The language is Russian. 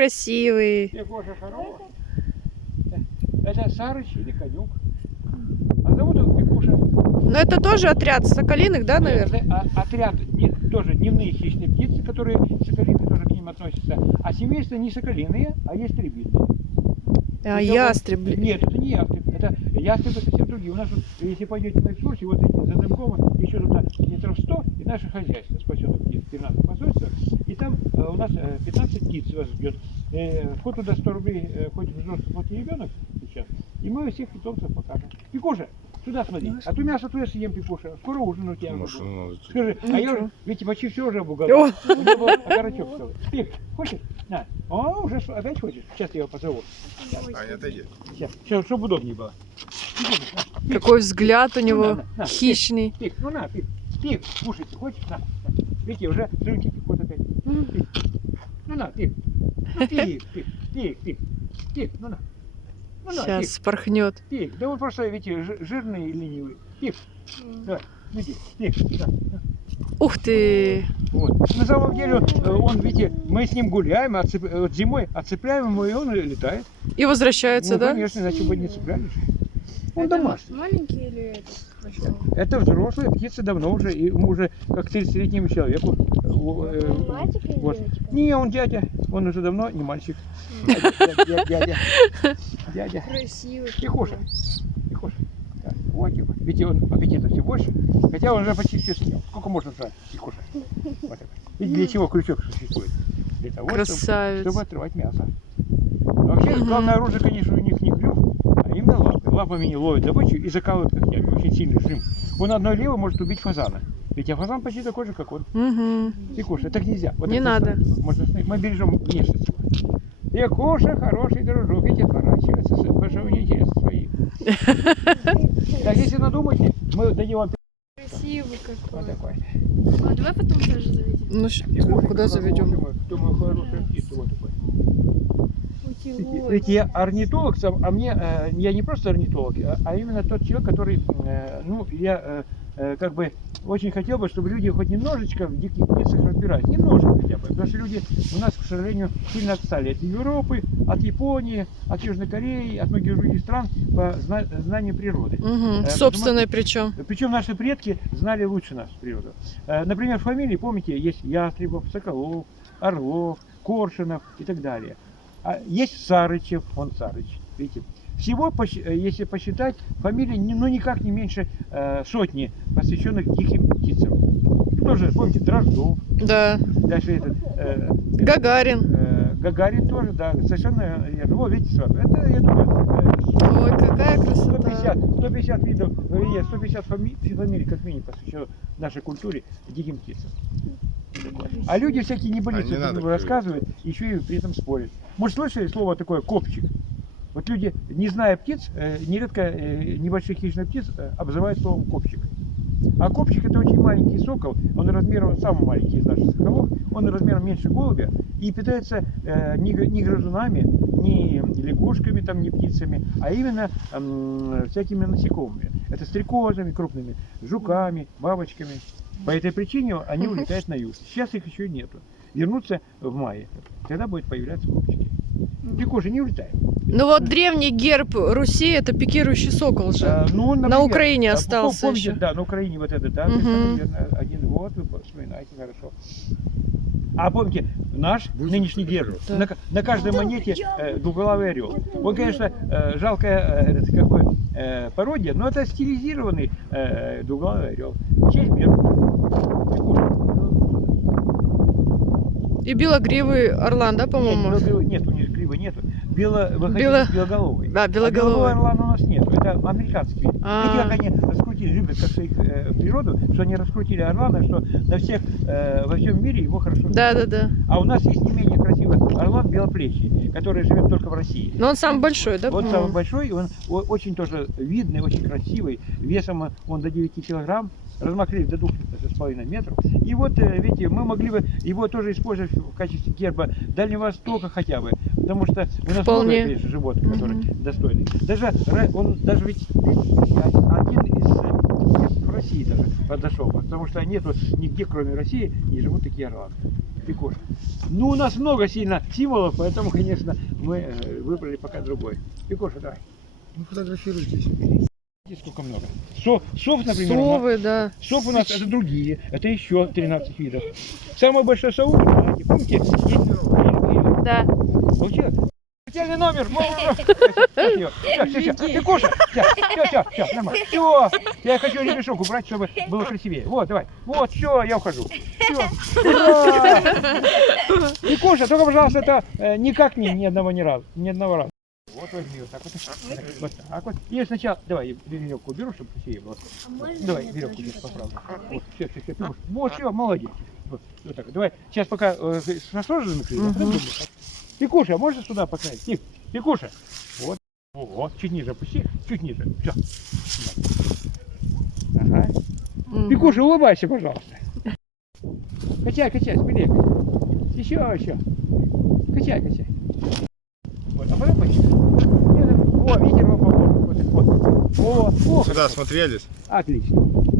красивый. Егоша хорош. Это Сарыч или Конюк. А зовут его Пикуша. Но это тоже отряд соколиных, да, наверное? Это отряд тоже дневные хищные птицы, которые соколины тоже к ним относятся. А семейства не соколиные, а ястребиные. А ястреб. Нет, это не ястреб. Это ястребы совсем другие. У нас вот, если пойдете на экскурсию, вот эти за Дымкова, еще туда метров 100, и наше хозяйство спасенных птиц, 13 посольства, и там у нас 15 птиц вас ждет. Вход туда 100 рублей, хоть взрослый, хоть и ребенок сейчас. И мы всех питомцев покажем. Пикуша, сюда смотри. А то мясо твое съем, Пикуша. Скоро ужин у тебя. Скажи, а я уже, ведь почти все уже обугадал. У меня был окорочок целый. Пик, хочешь? На. О, уже опять хочешь? Сейчас я его позову. А отойди. Сейчас, чтобы удобнее было. Какой взгляд у него на, хищный. Пик, ну на, Пик. Пик, кушайте, хочешь? На. Видите, уже слюнки текут опять. Пик. Ну на, Пик. Ну, Пик, Пик, Пик, Пик. Пик, ну на. Ну, на, Сейчас Пик. спорхнет. Пик, да он просто, видите, жирный и ленивый. Пик, давай, видите, Пик, да. Ух ты! Вот. На самом деле, он, видите, мы с ним гуляем, вот зимой отцепляем его, и он летает. И возвращается, Ну, да? конечно, иначе бы не цепляли. Он Это домашний. маленький или это большой? Это взрослая птица давно уже, и ему уже как 30-летнему человеку. Мальчик или Вот. девочка? Не, он дядя, он уже давно не мальчик. Дядя. Красивый. Тихоша. Тихоша. Так, вот его. Видите, он аппетита все больше, хотя он уже почти все съел. Сколько можно жрать? Тихоша. Вот так. Видите, для чего крючок существует? Для того, Красавец. чтобы отрывать мясо. Вообще, главное оружие, конечно, у них не клюв, а именно лапы. Лапами они ловят добычу и закалывают когтями. Очень сильный жим. Он одной левой может убить фазана. Ведь фазан почти такой же, как он. Угу. Тихоша, так нельзя. Вот Не это надо. можно, мы бережем внешность. Тихоша, хороший дружок, ведь отворачивается, потому что у него интересы свои. Так, если надумаете, мы дадим вам Красивый вот какой. такой. А давай потом тоже заведем. Ну, куда заведем? Думаю, хорошая птица вот такой. Утилой. Ведь я орнитолог сам, а мне, я не просто орнитолог, а именно тот человек, который, ну, я как бы очень хотел бы, чтобы люди хоть немножечко в диких птицах разбирались. Немножко хотя бы. Потому что люди у нас, к сожалению, сильно отстали от Европы, от Японии, от Южной Кореи, от многих других стран по знанию природы. Угу. Собственной причем. Причем наши предки знали лучше нас природу. Например, фамилии, помните, есть Ястребов, Соколов, Орлов, Коршунов и так далее. А есть Сарычев, он Сарыч, видите. Всего, если посчитать, фамилий ну, никак не меньше сотни, посвященных диким птицам. Тоже, помните, Дроздов. Да. Дальше этот... Гагарин. Гагарин тоже, да, совершенно верно. Вот, видите, сразу. Это, я думаю, Ой, какая красота. 150 видов, 150 фамилий, как минимум, посвящено нашей культуре диким птицам. А люди всякие небылицы рассказывают, еще и при этом спорят. Может, слышали слово такое «копчик»? Вот люди, не зная птиц, нередко небольших хищных птиц обзывают словом «копчик». А копчик — это очень маленький сокол, он размером самый маленький из наших соколов, он размером меньше голубя и питается не грызунами, не лягушками, там, не птицами, а именно всякими насекомыми. Это стрекозами крупными, жуками, бабочками. По этой причине они улетают на юг. Сейчас их еще нету. Вернутся в мае, тогда будет появляться копчики. Пикуши, не улетаем. Ну вот древний герб Руси — это пикирующий сокол же. Ну, например, на Украине остался помните, еще. Да, на Украине вот это, да, наверное, один год, вы вспоминаете хорошо. А помните, наш нынешний герб, Да. на каждой монете двуглавый орел. Он, конечно, жалкая как бы, пародия, но это стилизированный двуглавый орел. В честь герба. И белогривый орлан, да, по-моему? Нет, у них гривы нету. Белоголовый. Да, А белоголовый. белого орлана у нас нет. Это американский вид. А. Видите, как они раскрутили, любят как своих природу, что они раскрутили орлана, что на всех, во всем мире его хорошо знают. Да. А у нас есть не менее красивый орлан белоплечий, который живет только в России. Но он самый большой, да, Он по-моему? самый большой, он очень тоже видный, очень красивый. Весом он до 9 килограмм. Размахрили до 2,5 метров. И вот, видите, мы могли бы его тоже использовать в качестве герба Дальнего Востока хотя бы. Потому что у нас Вполне. много, конечно, животных, которые достойны. Он даже ведь один из в России даже подошел. Потому что нету нигде, кроме России, не живут такие орланы. Пикуша. Ну, у нас много сильно символов, поэтому, конечно, мы выбрали пока другой. Пикуша, давай. Ну, фотографируйтесь. Видите, сколько много. Сов, например, у нас- Совы, да. сов у нас это другие. Это еще 13 видов. Самый большой сов, помните, есть Да. получилось? Специальный номер. Все, Пикуша. Все, нормально. Все. Я хочу ремешок убрать, чтобы было красивее. Вот, давай. Вот, все, я ухожу. Все. Пикуша, только, пожалуйста, это никак ни одного раза. Вот возьми вот так вот. Вот так вот. И сначала, давай, веревку уберу, чтобы красивее было. Давай, веревку здесь поправлю. Вот, все, Пикуша. Вот, все, молодец. Вот так вот. Давай, сейчас пока насаженный накрыть, а потом будем. Пикуша, можешь сюда поставить? Тихо. Пикуша. Вот. Вот. Чуть ниже опусти. Чуть ниже. Все. Ага. Пикуша, улыбайся, пожалуйста. Качай, смелее. Еще. Качай. Вот. А потом почти. О, ветер вам поможет. Вот. О, Сюда смотрелись? отлично.